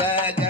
Gaga.